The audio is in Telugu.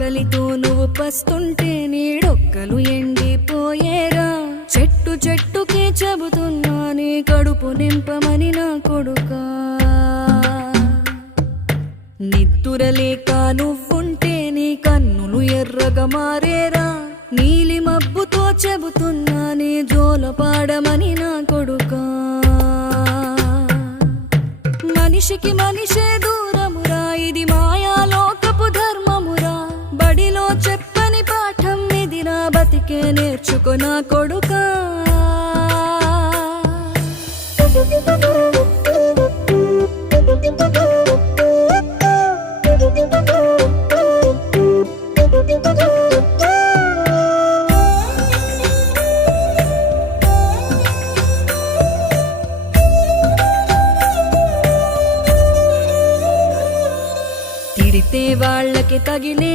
ఆకలితో నువ్వు పస్తుంటే నీడొక్కలు ఎండిపోయేరా. చెట్టు చెట్టుకే చెబుతున్నా నీ కడుపు నింపమని నా కొడుకా. నిద్దురలేక నువ్వుంటే నీ కన్నులు ఎర్రగా మారేరా. నీలి మబ్బుతో చెబుతున్నా నీ జోలపాడమని నా కొడుకా. మనిషికి మనిషే దూరమురా, ఇది మాయాలోకపు ధర్మమురా. బడిలో చెప్పని పాఠం ఇది, నా బతికే నేర్చుకో నా కొడుకా. తిడితే వాళ్ళకి తగిలే